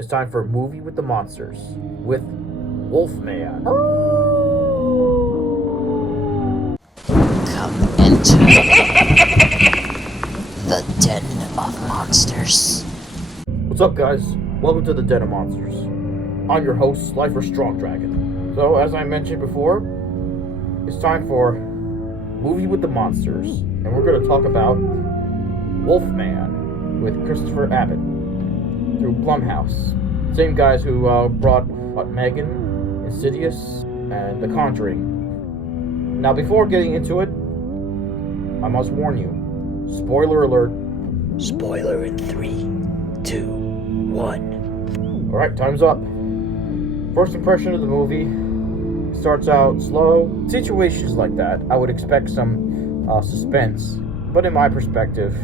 It's time for a movie with the monsters with Wolfman. Come into the Den of Monsters. What's up, guys? Welcome to the Den of Monsters. I'm your host, Lifer Strong Dragon. So, as I mentioned before, it's time for Movie with the Monsters, and we're going to talk about Wolfman with Christopher Abbott through Blumhouse. Same guys who brought Megan, Insidious, and The Conjuring. Now, before getting into it, I must warn you, spoiler alert. Spoiler in 3, 2, 1. Alright, time's up. First impression of the movie starts out slow. Situations like that, I would expect some suspense, but in my perspective,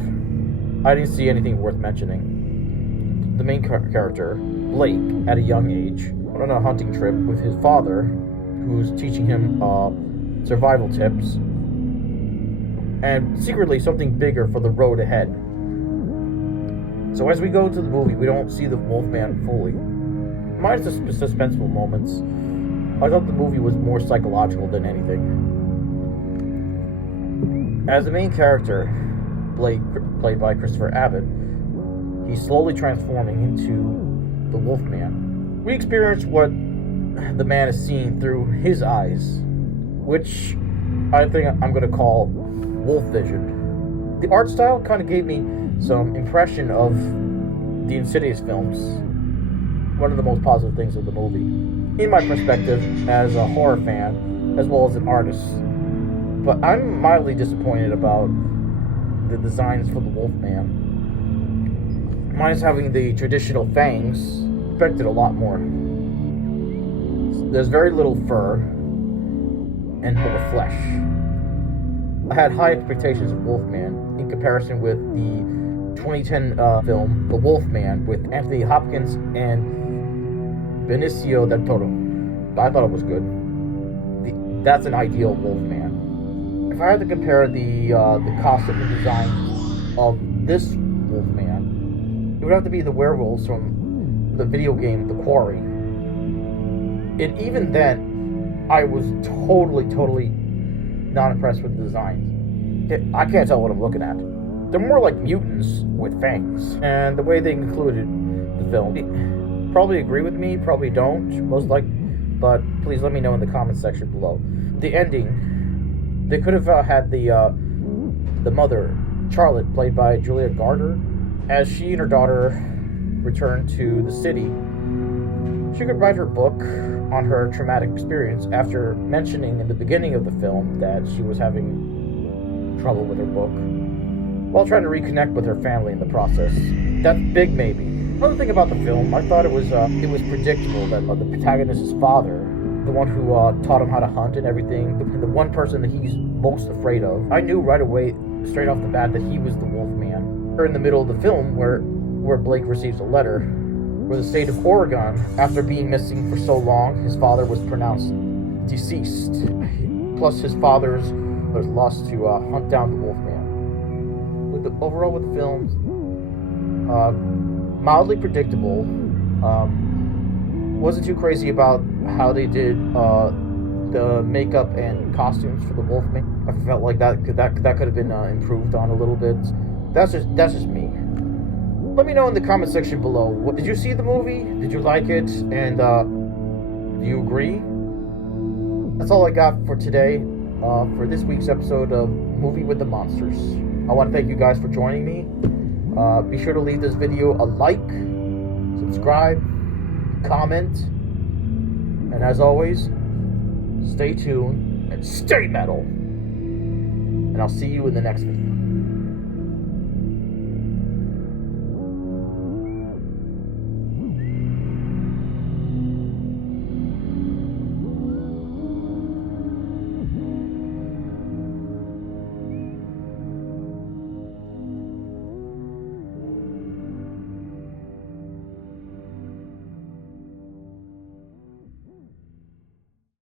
I didn't see anything worth mentioning. The main character, Blake, at a young age, on a hunting trip with his father, who's teaching him survival tips, and secretly something bigger for the road ahead. So as we go to the movie, we don't see the Wolfman fully. Minus the suspenseful moments, I thought the movie was more psychological than anything. As the main character, Blake, played by Christopher Abbott, he's slowly transforming into the Wolfman. We experience what the man is seeing through his eyes, which I think I'm going to call wolf vision. The art style kind of gave me some impression of the Insidious films, one of the most positive things of the movie, in my perspective as a horror fan as well as an artist. But I'm mildly disappointed about the designs for the Wolfman. Minus having the traditional fangs, expected a lot more. There's very little fur and more flesh. I had high expectations of Wolfman in comparison with the 2010 film The Wolfman with Anthony Hopkins and Benicio del Toro. I thought it was good. That's an ideal Wolfman. If I had to compare the costume and design of this Wolfman, it would have to be the werewolves from the video game The Quarry. And even then, I was totally not impressed with the designs. I can't tell what I'm looking at. They're more like mutants with fangs. And the way they concluded the film, probably agree with me, probably don't, most likely, but please let me know in the comment section below. The ending, they could have had the mother, Charlotte, played by Julia Garner, as she and her daughter returned to the city. She could write her book on her traumatic experience after mentioning in the beginning of the film that she was having trouble with her book, while trying to reconnect with her family in the process. That's big maybe. Another thing about the film, I thought it was predictable that the protagonist's father, the one who taught him how to hunt and everything, the one person that he's most afraid of, I knew right away, straight off the bat, that he was the Wolfman. We're in the middle of the film where Blake receives a letter where the state of Oregon, after being missing for so long, his father was pronounced deceased. Plus his father's was lost to hunt down the Wolfman. Overall with the film, mildly predictable. Wasn't too crazy about how they did the makeup and costumes for the Wolfman. I felt like that could have been improved on a little bit. That's just me. Let me know in the comment section below. Did you see the movie? Did you like it? And do you agree? That's all I got for today. For this week's episode of Movie with the Monsters. I want to thank you guys for joining me. Be sure to leave this video a like, subscribe, comment, and as always, stay tuned and stay metal. And I'll see you in the next video.